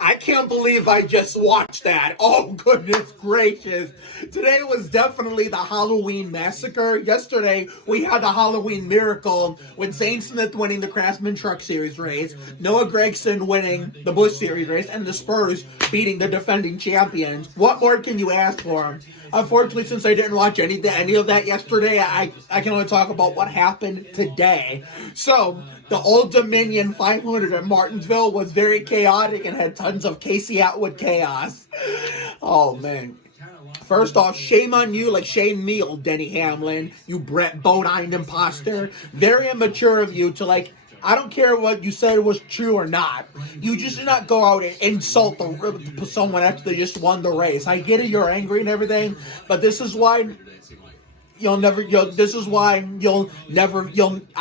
I can't believe I just watched that. Oh, goodness gracious. Today was definitely the Halloween Massacre. Yesterday, we had the Halloween Miracle with Zane Smith winning the Craftsman Truck Series race, Noah Gragson winning the Busch Series race, and the Spurs beating the defending champions. What more can you ask for? Unfortunately, since I didn't watch any of that yesterday, I can only talk about what happened today. So, the Old Dominion 500 at Martinsville was very chaotic and had tons of Casey Atwood chaos. Oh, man. First off, shame on you, like shame me, old Denny Hamlin, you Brett Bodine imposter. Very immature of you to, like, I don't care what you said was true or not. You just do not go out and insult someone after they just won the race. I get it, you're angry and everything, but this is why I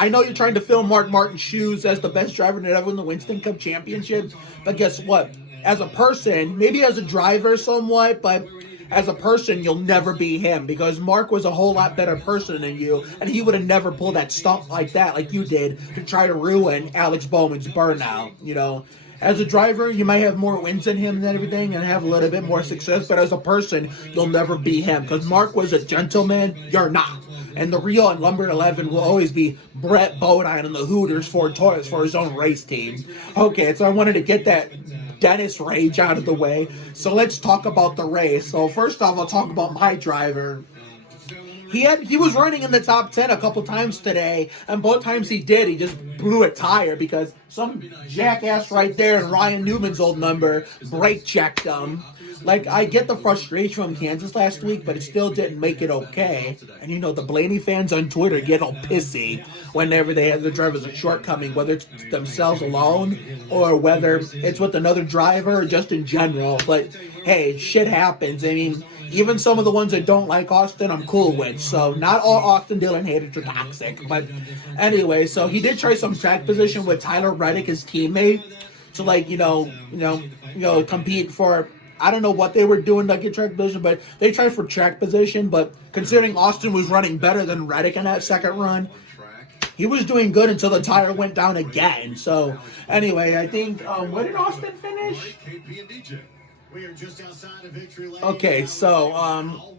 know you're trying to fill Mark Martin's shoes as the best driver to ever win the Winston Cup Championship, but guess what? As a person, maybe as a driver somewhat, but as a person, you'll never be him because Mark was a whole lot better person than you, and he would have never pulled that stunt like that, like you did, to try to ruin Alex Bowman's burnout, you know. As a driver, you might have more wins than him and everything and have a little bit more success, but as a person, you'll never be him because Mark was a gentleman. You're not. And the real and Lumber 11 will always be Brett Bodine and the Hooters Ford Taurus for his own race team. Okay, so I wanted to get that Dennis rage out of the way. So let's talk about the race. So first off, I'll talk about my driver. He was running in the top 10 a couple times today, and both times he did, he just blew a tire because some jackass right there in Ryan Newman's old number brake checked him. Like, I get the frustration from Kansas last week, but it still didn't make it okay. And, you know, the Blaney fans on Twitter get all pissy whenever they have the drivers a shortcoming, whether it's themselves alone or whether it's with another driver or just in general. But, hey, shit happens. I mean, even some of the ones that don't like Austin, I'm cool with. So, not all Austin Dillon haters are toxic. But, anyway, so he did try some track position with Tyler Reddick, his teammate, to, like, compete for... I don't know what they were doing to get track position, but they tried for track position. But considering Austin was running better than Reddick in that second run, he was doing good until the tire went down again. So, anyway, I think, where did Austin finish? Okay, so,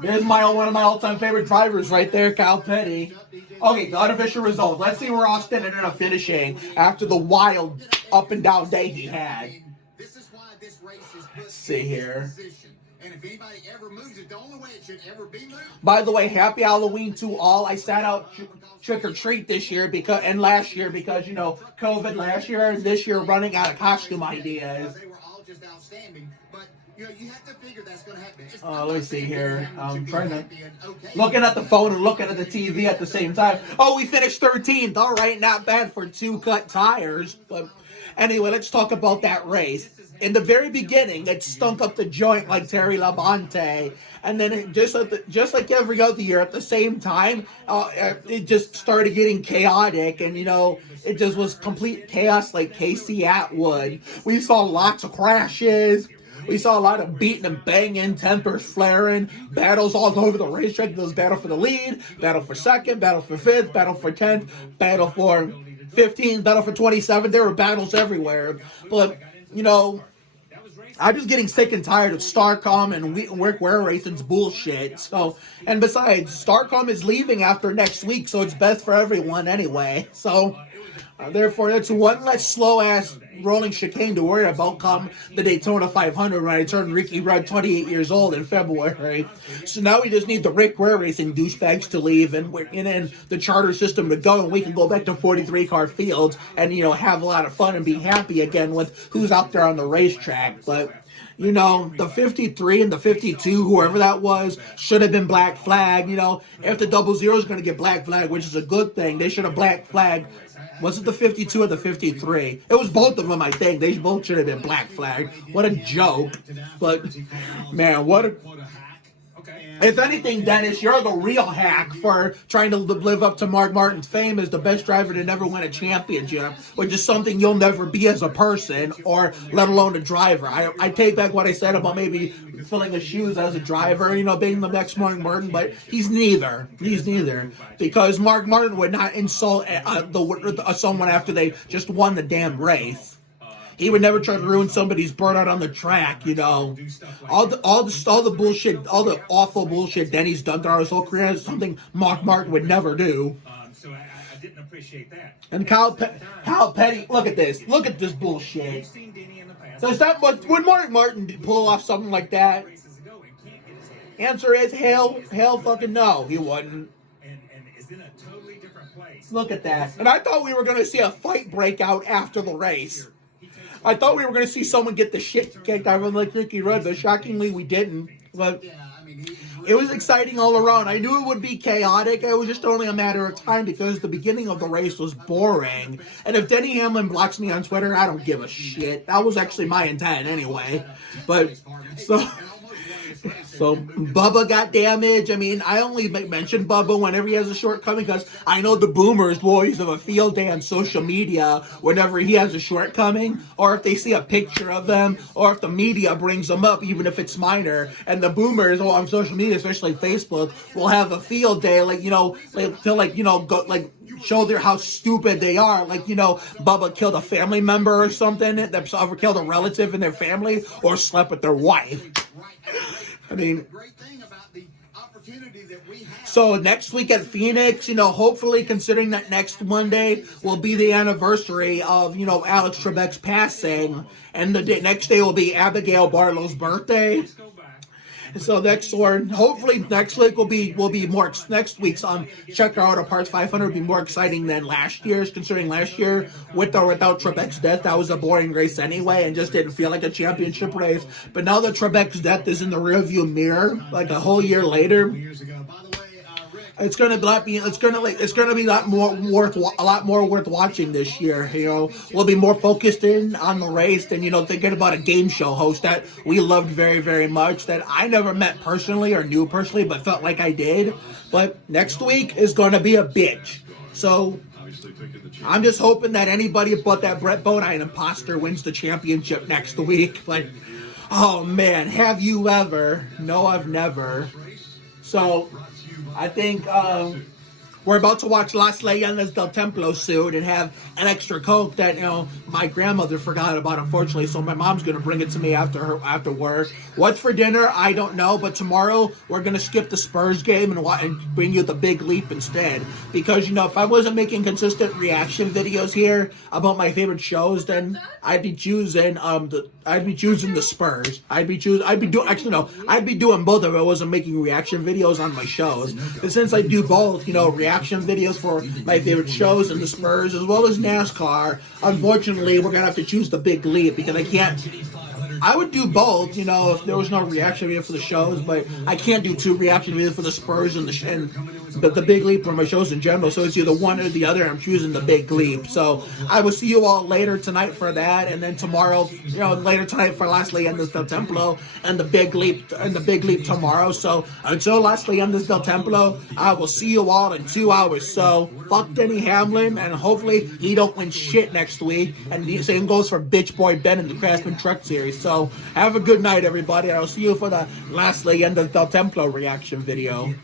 there's one of my all-time favorite drivers right there, Kyle Petty. Okay, the unofficial results. Let's see where Austin ended up finishing after the wild up-and-down day he had. Let's see here. By the way, happy Halloween to all. I sat out trick or treat this year and last year because, you know, COVID last year and this year running out of costume ideas. Let me see here. I'm trying to looking at the phone and looking at the TV at the same time. Oh, we finished 13th. All right, not bad for 2 cut tires. But anyway, let's talk about that race. In the very beginning, it stunk up the joint like Terry Labonte, and then it just like every other year, at the same time, it just started getting chaotic, and you know, it just was complete chaos like Casey Atwood. We saw lots of crashes. We saw a lot of beating and banging, tempers flaring, battles all over the racetrack. There was battle for the lead, battle for second, battle for fifth, battle for 10th, battle for 15th, battle for 27th. There were battles everywhere, but you know, I'm just getting sick and tired of Starcom and Rick Ware Racing's bullshit. So, and besides, Starcom is leaving after next week, so it's best for everyone anyway. So, therefore, it's one less slow-ass rolling chicane to worry about come the Daytona 500 when I turn Ricky Rudd 28 years old in February. So now we just need the Rick Ware Racing douchebags to leave and the charter system to go, and we can go back to 43-car fields and, you know, have a lot of fun and be happy again with who's out there on the racetrack. But, you know, the 53 and the 52, whoever that was, should have been black flag. You know, if the 00 is going to get black flag, which is a good thing, they should have black flag. Was it the 52 or the 53? It was both of them, I think. They both should have been black flag. What a joke. But, man, what a... If anything, Dennis, you're the real hack for trying to live up to Mark Martin's fame as the best driver to never win a championship, which is something you'll never be as a person, or let alone a driver. I take back what I said about maybe filling his shoes as a driver, you know, being the next Mark Martin, but he's neither. He's neither. Because Mark Martin would not insult someone after they just won the damn race. He would never try to ruin somebody's burnout on the track, you know. All the bullshit, all the awful bullshit Denny's done throughout his whole career is something Mark Martin would never do. So I didn't appreciate that. And Kyle Petty, look at this bullshit. Does that would Mark Martin pull off something like that? Answer is hell fucking no, he wouldn't. And is in a totally different place. Look at that. And I thought we were going to see a fight break out after the race. I thought we were going to see someone get the shit kicked out of him like Ricky Rudd, but shockingly we didn't. But it was exciting all around. I knew it would be chaotic. It was just only a matter of time because the beginning of the race was boring. And if Denny Hamlin blocks me on Twitter, I don't give a shit. That was actually my intent anyway. But so Bubba got damaged. I mean, I only mention Bubba whenever he has a shortcoming because I know the boomers will always have a field day on social media whenever he has a shortcoming, or if they see a picture of him, or if the media brings him up, even if it's minor. And the boomers on social media, especially Facebook, will have a field day, like, you know, show how stupid they are. Like, you know, Bubba killed a family member or something, that killed a relative in their family, or slept with their wife. I mean, so next week at Phoenix, you know, hopefully, considering that next Monday will be the anniversary of, you know, Alex Trebek's passing, and the next day will be Abigail Barlow's birthday. So hopefully next week will be more. Next week's Check Out Parts 500 will be more exciting than last year's. Considering last year with or without Trebek's death, that was a boring race anyway, and just didn't feel like a championship race. But now that Trebek's death is in the rearview mirror, like a whole year later, it's gonna be a lot more worth watching this year. You know, we'll be more focused in on the race than, you know, thinking about a game show host that we loved very, very much, that I never met personally or knew personally, but felt like I did. But next week is gonna be a bitch. So I'm just hoping that anybody but that Brett Bodine imposter wins the championship next week. Like, oh man, have you ever? No, I've never. So I think we're about to watch Las Leyendas del Templo soon and have an extra Coke that, you know, my grandmother forgot about, unfortunately, so my mom's going to bring it to me after work. What's for dinner? I don't know, but tomorrow we're going to skip the Spurs game and bring you the Big Leap instead. Because, you know, if I wasn't making consistent reaction videos here about my favorite shows, then I'd be choosing the Spurs. I'd be doing both if I wasn't making reaction videos on my shows. But since I do both, you know, reaction videos for my favorite shows and the Spurs as well as NASCAR, unfortunately we're gonna have to choose the Big Leap because I would do both, you know, if there was no reaction video for the shows, but I can't do two reaction videos for the Spurs and the Big Leap for my shows in general, so it's either one or the other. I'm choosing the Big Leap. So I will see you all later tonight for that, and then tomorrow, you know, later tonight for Las Leyendas del Templo and the Big Leap tomorrow. So until Las Leyendas del Templo, I will see you all in 2 hours. So fuck Denny Hamlin, and hopefully he don't win shit next week. And the same goes for Bitch Boy Ben in the Craftsman Truck Series. So have a good night, everybody. I'll see you for the Las Leyendas del Templo reaction video.